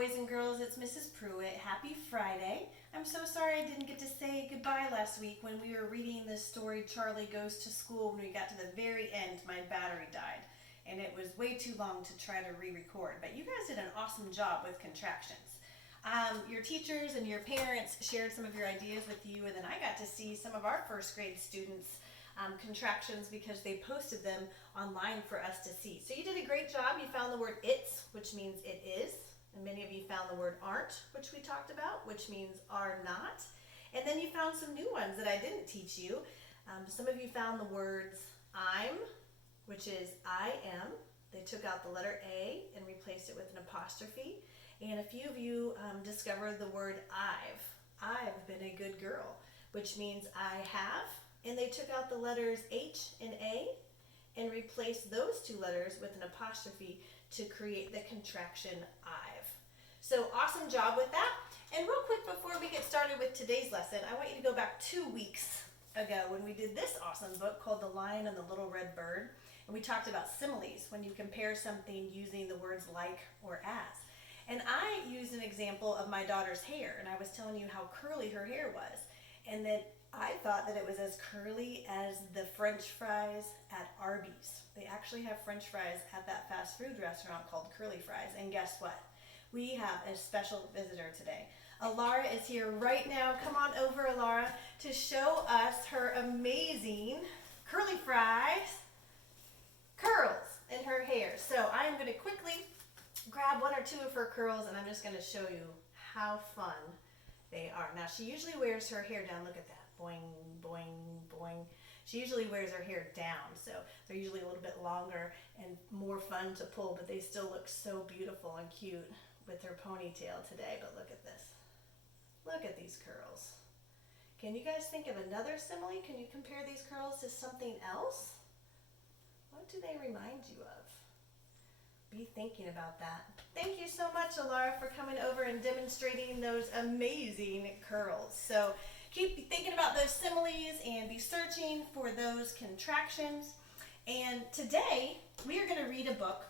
boys and girls, it's Mrs. Pruitt. Happy Friday. I'm so sorry I didn't get to say goodbye last week when we were reading the story Charlie Goes to School. When we got to the very end, my battery died, and it was way too long to try to re-record. But you guys did an awesome job with contractions. Your teachers and your parents shared some of your ideas with you, and then I got to see some of our first grade students' contractions because they posted them online for us to see. So you did a great job. You found the word it's, which means it is. And many of you found the word aren't, which we talked about, which means are not. And then you found some new ones that I didn't teach you. Some of you found the words I'm, which is I am. They took out the letter A and replaced it with an apostrophe. And a few of you discovered the word I've been a good girl, which means I have. And they took out the letters H and A and replaced those two letters with an apostrophe to create the contraction I've. So awesome job with that. And real quick before we get started with today's lesson, I want you to go back 2 weeks ago when we did this awesome book called The Lion and the Little Red Bird. And we talked about similes, when you compare something using the words like or as. And I used an example of my daughter's hair, and I was telling you how curly her hair was. And that I thought that it was as curly as the French fries at Arby's. They actually have French fries at that fast food restaurant called Curly Fries. And guess what? We have a special visitor today. Alara is here right now. Come on over, Alara, to show us her amazing curly fries curls in her hair. So I am going to quickly grab 1 or 2 of her curls, and I'm just going to show you how fun they are. Now, she usually wears her hair down. Look at that. Boing, boing, boing. She usually wears her hair down, so they're usually a little bit longer and more fun to pull, but they still look so beautiful and cute with her ponytail today. But look at this. Look at these curls. Can you guys think of another simile? Can you compare these curls to something else? What do they remind you of? Be thinking about that. Thank you so much, Alara, for coming over and demonstrating those amazing curls. So keep thinking about those similes and be searching for those contractions. And today we are going to read a book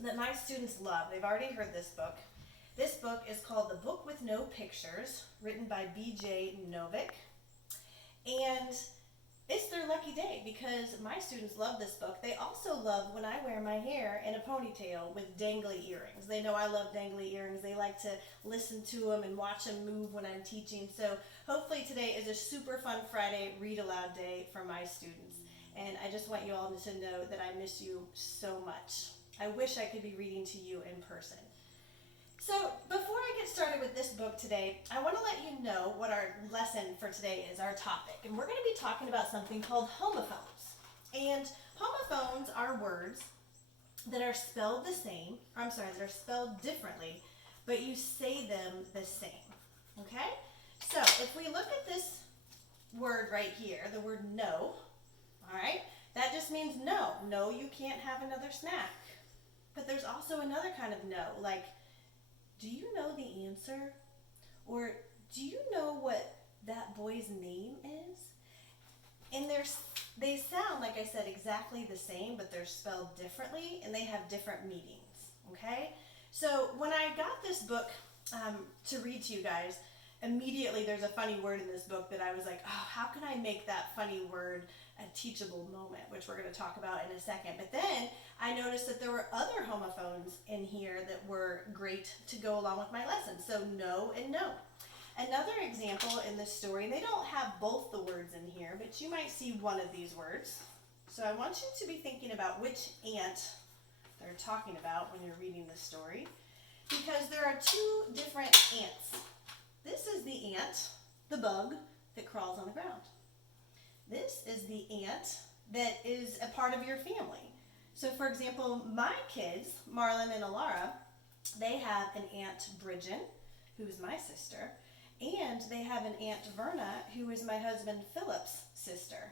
that my students love. They've already heard this book. This book is called The Book with No Pictures, written by B.J. Novick. And it's their lucky day because my students love this book. They also love when I wear my hair in a ponytail with dangly earrings. They know I love dangly earrings. They like to listen to them and watch them move when I'm teaching. So hopefully today is a super fun Friday read aloud day for my students. And I just want you all to know that I miss you so much. I wish I could be reading to you in person. So before I get started with this book today, I want to let you know what our lesson for today is, our topic. And we're going to be talking about something called homophones. And homophones are words that are spelled the same, that are spelled differently, but you say them the same. Okay? So if we look at this word right here, the word no, all right, that just means no. No, you can't have another snack. But there's also another kind of no, like, do you know the answer? Or do you know what that boy's name is? And they sound, like I said, exactly the same, but they're spelled differently and they have different meanings, okay? So when I got this book to read to you guys, immediately there's a funny word in this book that I was like, oh, how can I make that funny word a teachable moment, which we're going to talk about in a second. But then I noticed that there were other homophones in here that were great to go along with my lesson. So no and no. Another example in this story, and they don't have both the words in here, but you might see one of these words. So I want you to be thinking about which ant they're talking about when you're reading the story, because there are 2 different ants. This is the ant, the bug, that crawls on the ground. This is the ant that is a part of your family. So for example, my kids, Marlon and Alara, they have an Aunt Bridget, who is my sister, and they have an Aunt Verna, who is my husband Philip's sister.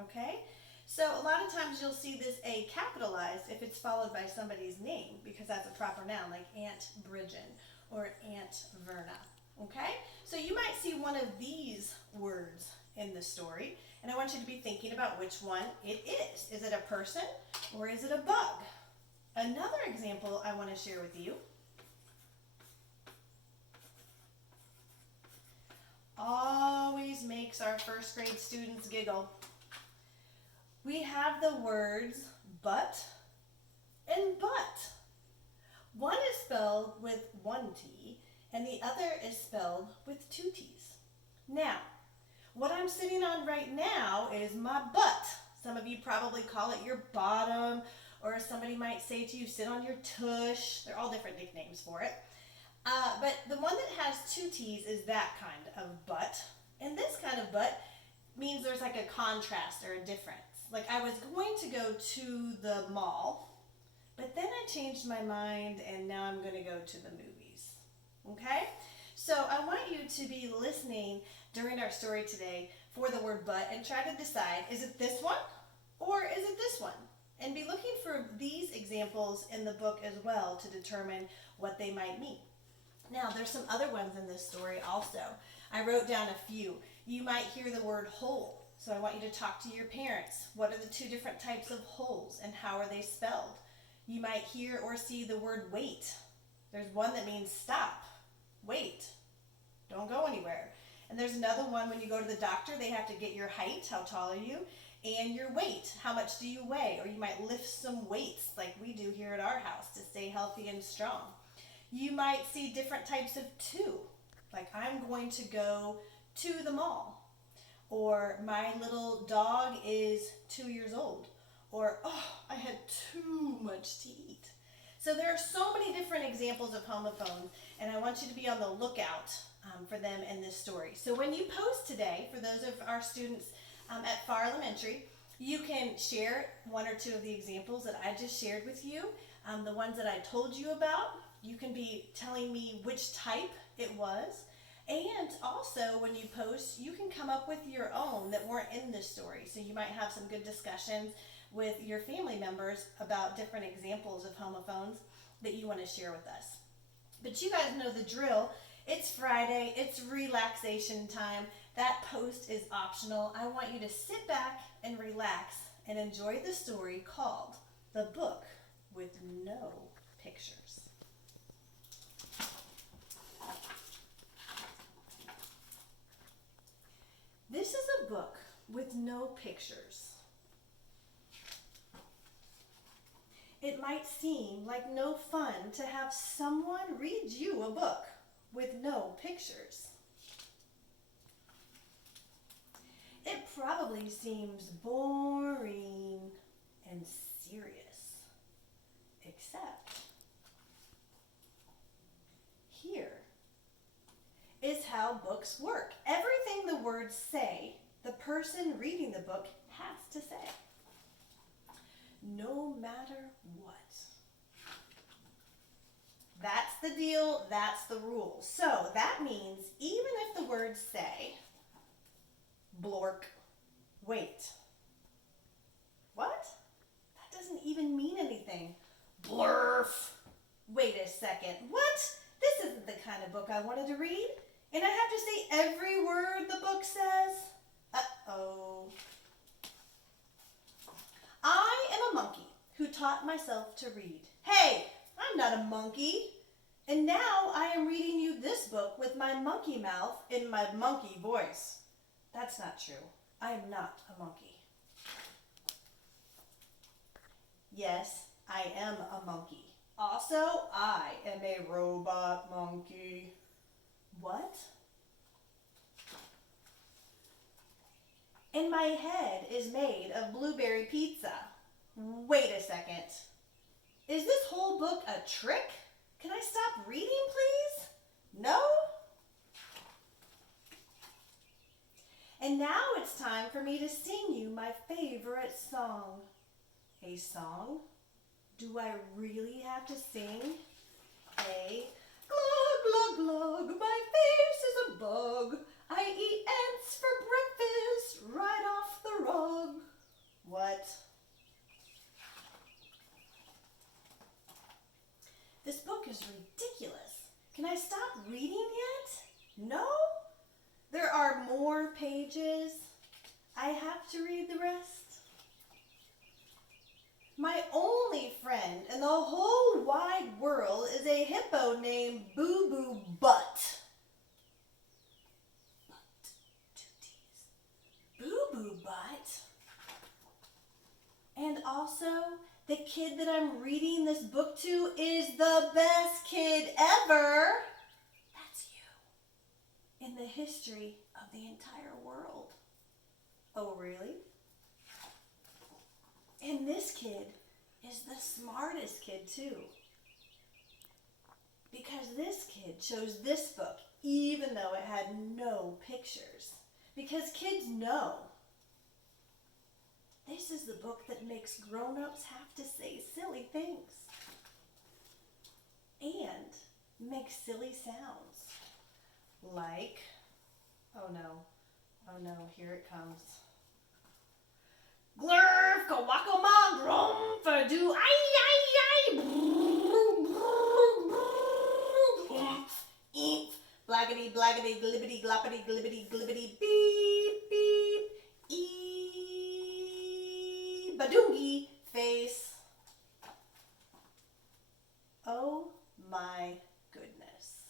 Okay? So a lot of times you'll see this A capitalized if it's followed by somebody's name, because that's a proper noun, like Aunt Bridget or Aunt Verna. Okay? So you might see one of these words in the story, and I want you to be thinking about which one it is. Is it a person or is it a bug? Another example I want to share with you always makes our first grade students giggle. We have the words but and butt. One is spelled with one T and the other is spelled with two T's. Now, what I'm sitting on right now is my butt. Some of you probably call it your bottom, or somebody might say to you, sit on your tush. They're all different nicknames for it. But the one that has two T's is that kind of butt. And this kind of butt means there's like a contrast or a difference. Like I was going to go to the mall, but then I changed my mind and now I'm going to go to the movies. Okay? So I want you to be listening during our story today for the word but and try to decide, is it this one or is it this one? And be looking for these examples in the book as well to determine what they might mean. Now, there's some other ones in this story also. I wrote down a few. You might hear the word hole. So I want you to talk to your parents. What are the two different types of holes and how are they spelled? You might hear or see the word wait. There's one that means stop, wait, don't go anywhere. And there's another one when you go to the doctor, they have to get your height, how tall are you, and your weight, how much do you weigh? Or you might lift some weights like we do here at our house to stay healthy and strong. You might see different types of to, like I'm going to go to the mall. Or my little dog is 2 years old. Or, oh, I had too much to eat. So there are so many different examples of homophones, and I want you to be on the lookout for them in this story. So when you post today, for those of our students at Far Elementary, you can share one or two of the examples that I just shared with you. The ones that I told you about, you can be telling me which type it was. And also, when you post, you can come up with your own that weren't in this story. So you might have some good discussions with your family members about different examples of homophones that you want to share with us. But you guys know the drill. It's Friday. It's relaxation time. That post is optional. I want you to sit back and relax and enjoy the story called The Book with No Pictures. This is a book with no pictures. It might seem like no fun to have someone read you a book with no pictures. It probably seems boring and serious, except here is how books work. Everything the words say, the person reading the book has to say, no matter what. That's the deal, that's the rule. So that means even if the words say, blork, wait. What? That doesn't even mean anything. Blurf. Wait a second. What? This isn't the kind of book I wanted to read. And I have to say every word the book says? Uh-oh. I am a monkey who taught myself to read. Hey, I'm not a monkey. And now I am reading you this book with my monkey mouth in my monkey voice. That's not true. I am not a monkey. Yes, I am a monkey. Also, I am a robot monkey. What? And my head is made of blueberry pizza. Wait a second. Is this whole book a trick? Can I stop reading, please? No? And now it's time for me to sing you my favorite song. A song? Do I really have to sing? A glug, glug, glug, my face is a bug. I eat ants for breakfast right off the rug. What? This book is ridiculous. Can I stop reading yet? No? There are more pages. I have to read the rest. My only friend in the whole wide world is a hippo named Boo Boo Butt. Butt. And also, the kid that I'm reading this book to is the best kid ever. That's you. In the history of the entire world. Oh, really? And this kid is the smartest kid too. Because this kid chose this book even though it had no pictures. Because kids know. This is the book that makes grown-ups have to say silly things. And make silly sounds. Like, oh no, here it comes. Glurf, kawakama, grum, fadu, ay, eep, blaggity, blaggity, glibbity, gloppity, glibbity, glibbity, beep, beep, badungi, face. Oh my goodness.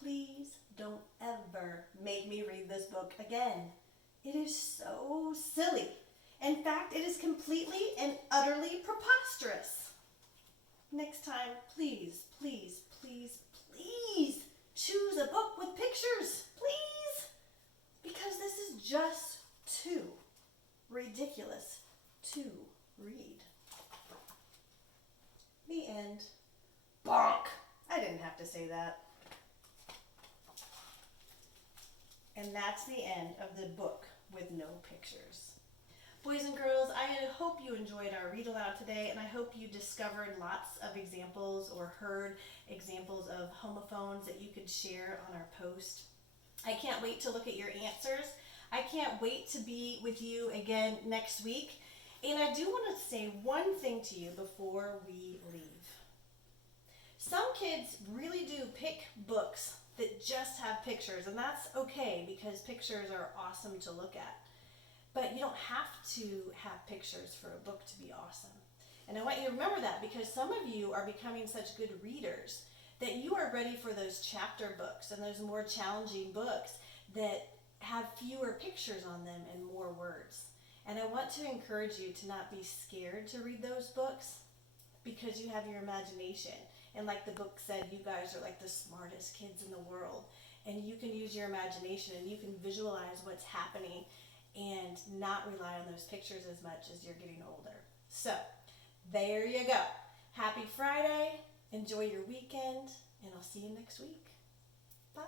Please don't ever make me read this book again. It is so silly. In fact, it is completely and utterly preposterous. Next time, please, please, please, please choose a book with pictures, please. Because this is just too ridiculous to read. The end. Bonk. I didn't have to say that. And that's the end of the book with no pictures. Boys and girls, I hope you enjoyed our read aloud today, and I hope you discovered lots of examples or heard examples of homophones that you could share on our post. I can't wait to look at your answers. I can't wait to be with you again next week. And I do want to say one thing to you before we leave. Some kids really do pick books that just have pictures, and that's okay because pictures are awesome to look at. But you don't have to have pictures for a book to be awesome. And I want you to remember that because some of you are becoming such good readers that you are ready for those chapter books and those more challenging books that have fewer pictures on them and more words. And I want to encourage you to not be scared to read those books because you have your imagination. And like the book said, you guys are like the smartest kids in the world. And you can use your imagination and you can visualize what's happening and not rely on those pictures as much as you're getting older. So, there you go. Happy Friday. Enjoy your weekend, and I'll see you next week. Bye.